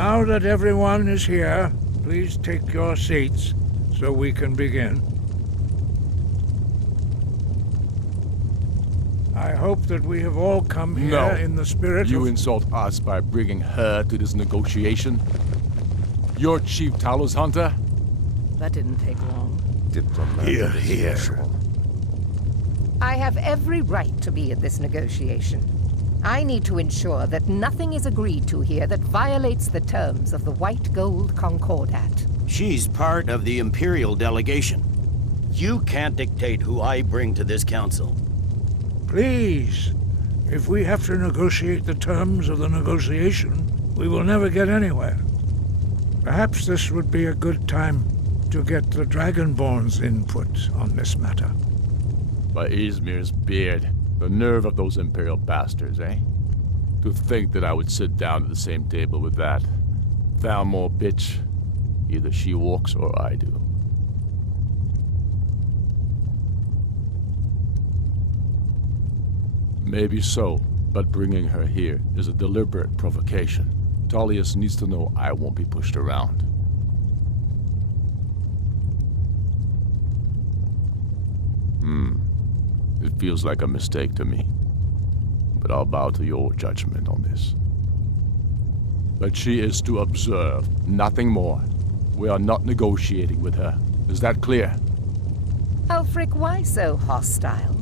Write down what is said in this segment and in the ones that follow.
Now that everyone is here, please take your seats so we can begin. I hope that we have all come here in the spirit You insult us by bringing her to this negotiation? You're Chief Talos Hunter? That didn't take long. Here. I have every right to be at this negotiation. I need to ensure that nothing is agreed to here that violates the terms of the White Gold Concordat. She's part of the Imperial delegation. You can't dictate who I bring to this council. Please, if we have to negotiate the terms of the negotiation, we will never get anywhere. Perhaps this would be a good time to get the Dragonborn's input on this matter. By Izmir's beard, the nerve of those Imperial bastards, eh? To think that I would sit down at the same table with that Thalmor bitch. Either she walks or I do. Maybe so, but bringing her here is a deliberate provocation. Tullius needs to know I won't be pushed around. It feels like a mistake to me. But I'll bow to your judgment on this. But she is to observe, nothing more. We are not negotiating with her. Is that clear? Ulfric, why so hostile?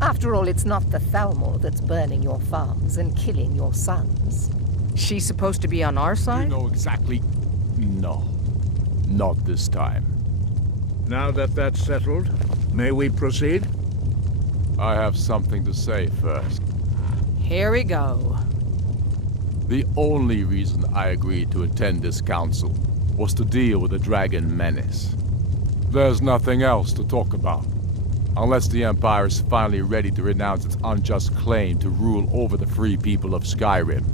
After all, it's not the Thalmor that's burning your farms and killing your sons. She's supposed to be on our You side? know exactly... No. Not this time. Now that that's settled, may we proceed? I have something to say first. Here we go. The only reason I agreed to attend this council was to deal with the dragon menace. There's nothing else to talk about. Unless the Empire is finally ready to renounce its unjust claim to rule over the free people of Skyrim.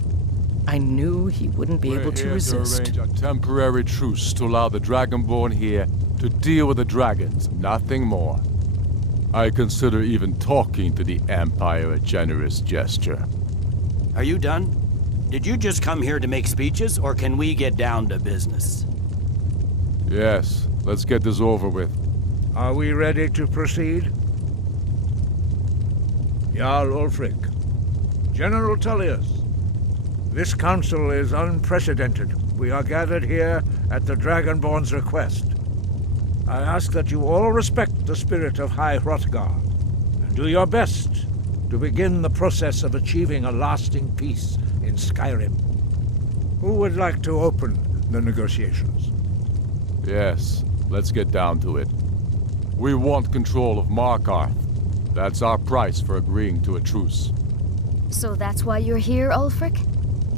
I knew he wouldn't be able to resist. We're here to arrange a temporary truce to allow the Dragonborn here to deal with the dragons, nothing more. I consider even talking to the Empire a generous gesture. Are you done? Did you just come here to make speeches, or can we get down to business? Yes, let's get this over with. Are we ready to proceed? Jarl Ulfric, General Tullius, this council is unprecedented. We are gathered here at the Dragonborn's request. I ask that you all respect the spirit of High Hrothgar, and do your best to begin the process of achieving a lasting peace in Skyrim. Who would like to open the negotiations? Yes, let's get down to it. We want control of Markarth. That's our price for agreeing to a truce. So that's why you're here, Ulfric?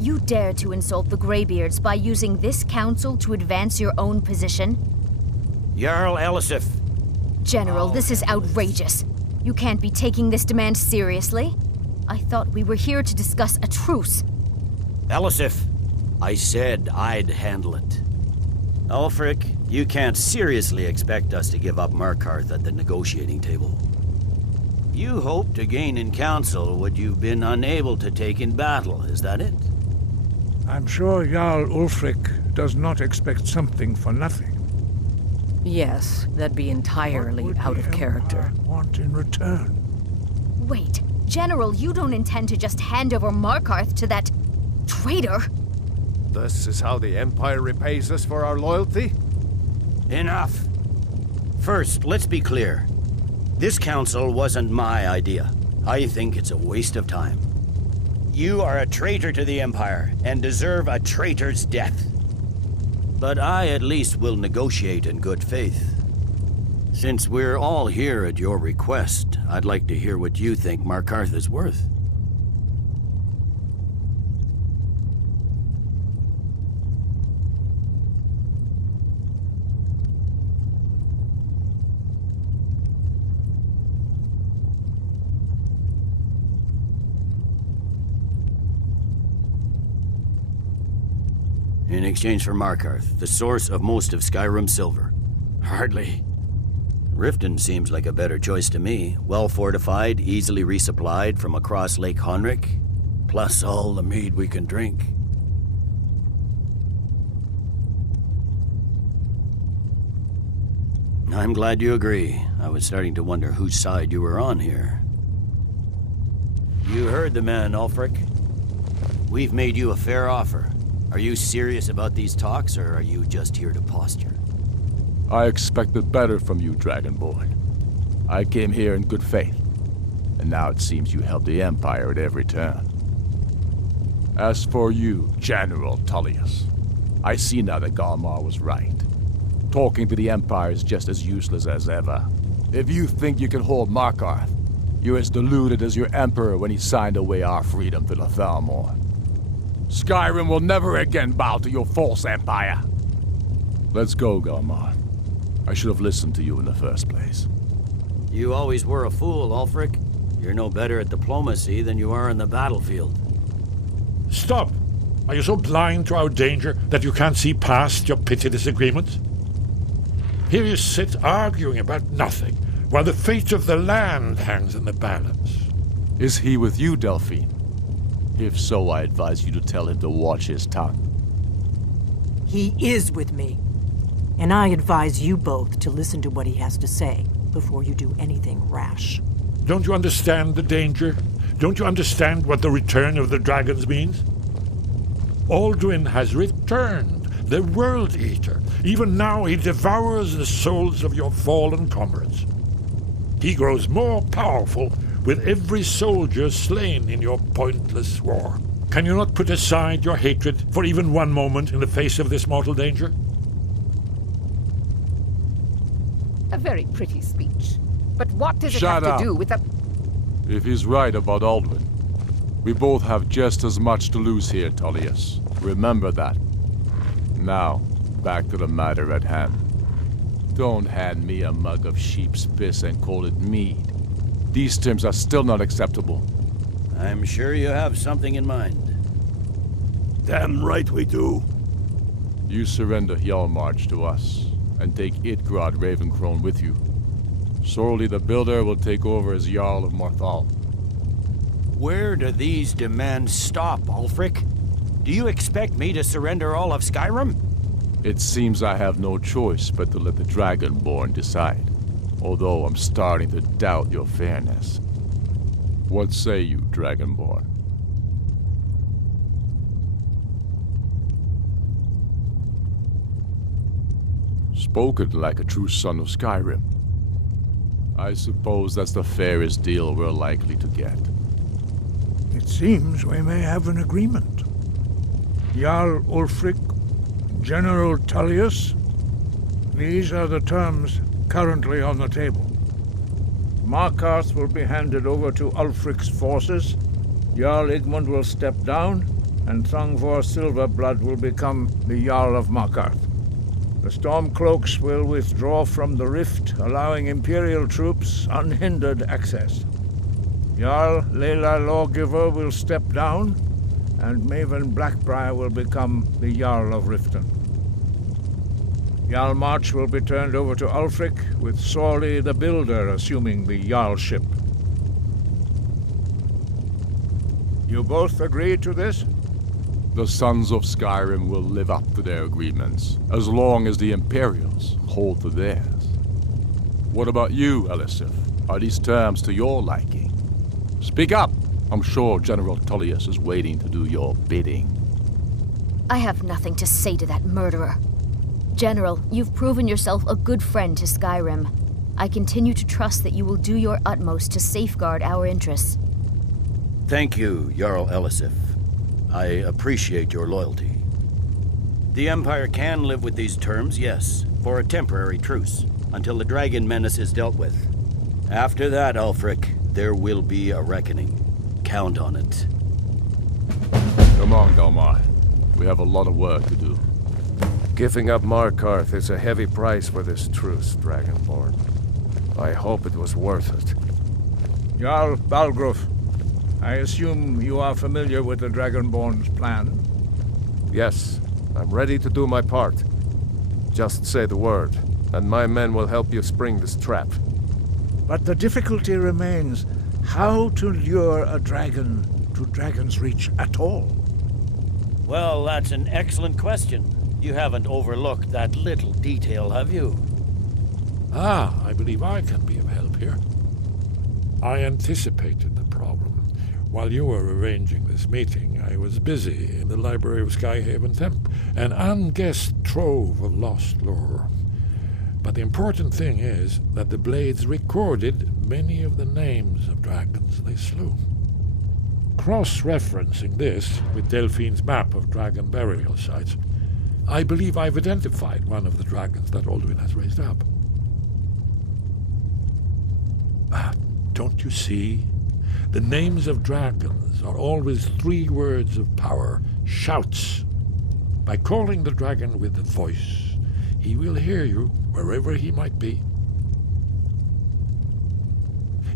You dare to insult the Greybeards by using this council to advance your own position? Jarl Elisif. General, this is outrageous. You can't be taking this demand seriously. I thought we were here to discuss a truce. Elisif, I said I'd handle it. Ulfric, you can't seriously expect us to give up Markarth at the negotiating table. You hope to gain in council what you've been unable to take in battle, is that it? I'm sure Jarl Ulfric does not expect something for nothing. Yes, that'd be entirely What would out the of character. Empire want in return? Wait, General, you don't intend to just hand over Markarth to that traitor? This is how the Empire repays us for our loyalty? Enough. First, let's be clear. This council wasn't my idea. I think it's a waste of time. You are a traitor to the Empire and deserve a traitor's death. But I at least will negotiate in good faith. Since we're all here at your request, I'd like to hear what you think Markarth is worth. In exchange for Markarth, the source of most of Skyrim's silver. Hardly. Riften seems like a better choice to me. Well fortified, easily resupplied from across Lake Honric, plus all the mead we can drink. I'm glad you agree. I was starting to wonder whose side you were on here. You heard the man, Ulfric. We've made you a fair offer. Are you serious about these talks, or are you just here to posture? I expected better from you, Dragonborn. I came here in good faith, and now it seems you help the Empire at every turn. As for you, General Tullius, I see now that Galmar was right. Talking to the Empire is just as useless as ever. If you think you can hold Markarth, you're as deluded as your Emperor when he signed away our freedom to the Thalmor. Skyrim will never again bow to your false empire. Let's go, Galmar. I should have listened to you in the first place. You always were a fool, Ulfric. You're no better at diplomacy than you are in the battlefield. Stop! Are you so blind to our danger that you can't see past your petty disagreements? Here you sit arguing about nothing, while the fate of the land hangs in the balance. Is he with you, Delphine? If so, I advise you to tell him to watch his tongue. He is with me. And I advise you both to listen to what he has to say before you do anything rash. Don't you understand the danger? Don't you understand what the return of the dragons means? Alduin has returned, the World Eater. Even now he devours the souls of your fallen comrades. He grows more powerful with every soldier slain in your pointless war. Can you not put aside your hatred for even one moment in the face of this mortal danger? A very pretty speech. But what does it Shut have up. to do with the... If he's right about Alduin, we both have just as much to lose here, Tullius. Remember that. Now, back to the matter at hand. Don't hand me a mug of sheep's piss and call it mead. These terms are still not acceptable. I'm sure you have something in mind. Damn right we do. You surrender Hjalmarch to us, and take Idgrod Ravencrone with you. Sorli the Builder will take over as Jarl of Morthal. Where do these demands stop, Ulfric? Do you expect me to surrender all of Skyrim? It seems I have no choice but to let the Dragonborn decide, although I'm starting to doubt your fairness. What say you, Dragonborn? Spoken like a true son of Skyrim. I suppose that's the fairest deal we're likely to get. It seems we may have an agreement. Jarl Ulfric, General Tullius, these are the terms currently on the table. Markarth will be handed over to Ulfric's forces, Jarl Igmund will step down, and Thongvor Silverblood will become the Jarl of Markarth. The Stormcloaks will withdraw from the rift, allowing Imperial troops unhindered access. Jarl Layla Lawgiver will step down, and Maven Blackbriar will become the Jarl of Riften. Hjalmarch will be turned over to Ulfric, with Sorli the Builder assuming the Jarlship. You both agree to this? The Sons of Skyrim will live up to their agreements, as long as the Imperials hold to theirs. What about you, Elisif? Are these terms to your liking? Speak up! I'm sure General Tullius is waiting to do your bidding. I have nothing to say to that murderer. General, you've proven yourself a good friend to Skyrim. I continue to trust that you will do your utmost to safeguard our interests. Thank you, Jarl Elisif. I appreciate your loyalty. The Empire can live with these terms, yes, for a temporary truce, until the dragon menace is dealt with. After that, Ulfric, there will be a reckoning. Count on it. Come on, Galmar. We have a lot of work to do. Giving up Markarth is a heavy price for this truce, Dragonborn. I hope it was worth it. Jarl Balgruf, I assume you are familiar with the Dragonborn's plan? Yes, I'm ready to do my part. Just say the word, and my men will help you spring this trap. But the difficulty remains how to lure a dragon to Dragon's Reach at all. Well, that's an excellent question. You haven't overlooked that little detail, have you? I believe I can be of help here. I anticipated the problem. While you were arranging this meeting, I was busy in the library of Skyhaven Temple, an unguessed trove of lost lore. But the important thing is that the Blades recorded many of the names of dragons they slew. Cross-referencing this with Delphine's map of dragon burial sites, I believe I've identified one of the dragons that Alduin has raised up. Don't you see? The names of dragons are always 3 words of power, shouts. By calling the dragon with the voice, he will hear you wherever he might be.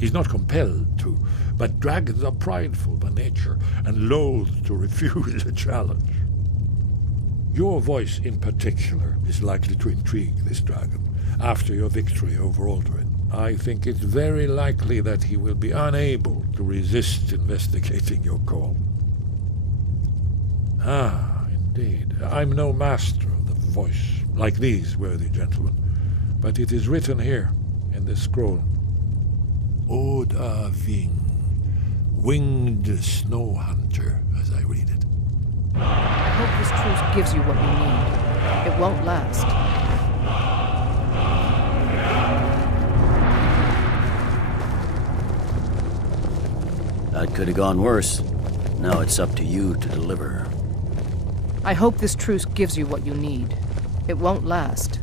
He's not compelled to, but dragons are prideful by nature and loath to refuse a challenge. Your voice in particular is likely to intrigue this dragon after your victory over Alduin. I think it's very likely that he will be unable to resist investigating your call. Indeed. I'm no master of the voice, like these worthy gentlemen, but it is written here in this scroll. Oda Ving, winged snow hunter, as I read it. I hope this truce gives you what you need. It won't last. That could have gone worse. Now it's up to you to deliver. I hope this truce gives you what you need. It won't last.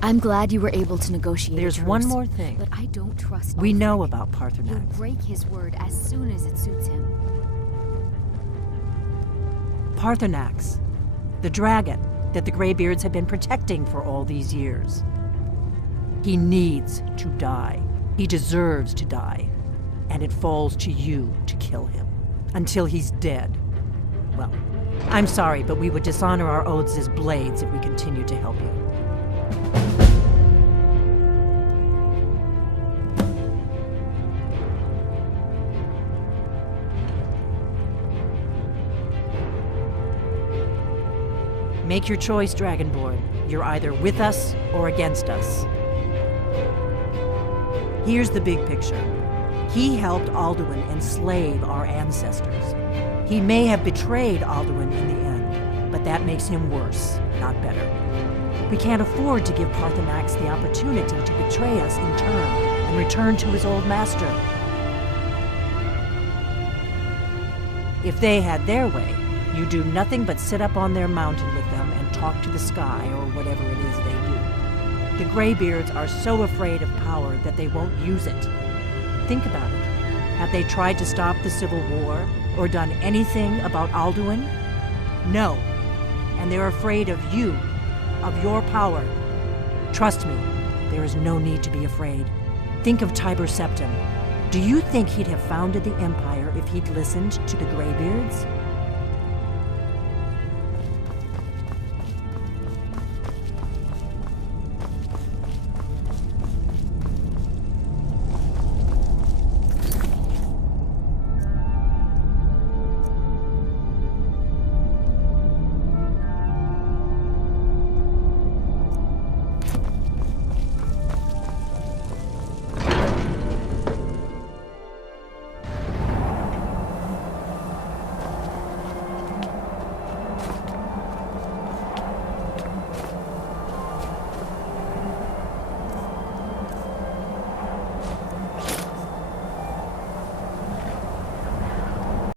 I'm glad you were able to negotiate. There's a truce, one more thing. But I don't trust. We Ulfric. know about He'll Paarthurnax. break his word as soon as it suits him. Paarthurnax, the dragon that the Greybeards have been protecting for all these years. He needs to die. He deserves to die. And it falls to you to kill him. Until he's dead. Well, I'm sorry, but we would dishonor our oaths as Blades if we continue to help you. Make your choice, Dragonborn. You're either with us or against us. Here's the big picture. He helped Alduin enslave our ancestors. He may have betrayed Alduin in the end, but that makes him worse, not better. We can't afford to give Paarthurnax the opportunity to betray us in turn and return to his old master. If they had their way, you do nothing but sit up on their mountain with them and talk to the sky or whatever it is they do. The Greybeards are so afraid of power that they won't use it. Think about it. Have they tried to stop the Civil War or done anything about Alduin? No. And they're afraid of you, of your power. Trust me, there is no need to be afraid. Think of Tiber Septim. Do you think he'd have founded the Empire if he'd listened to the Greybeards?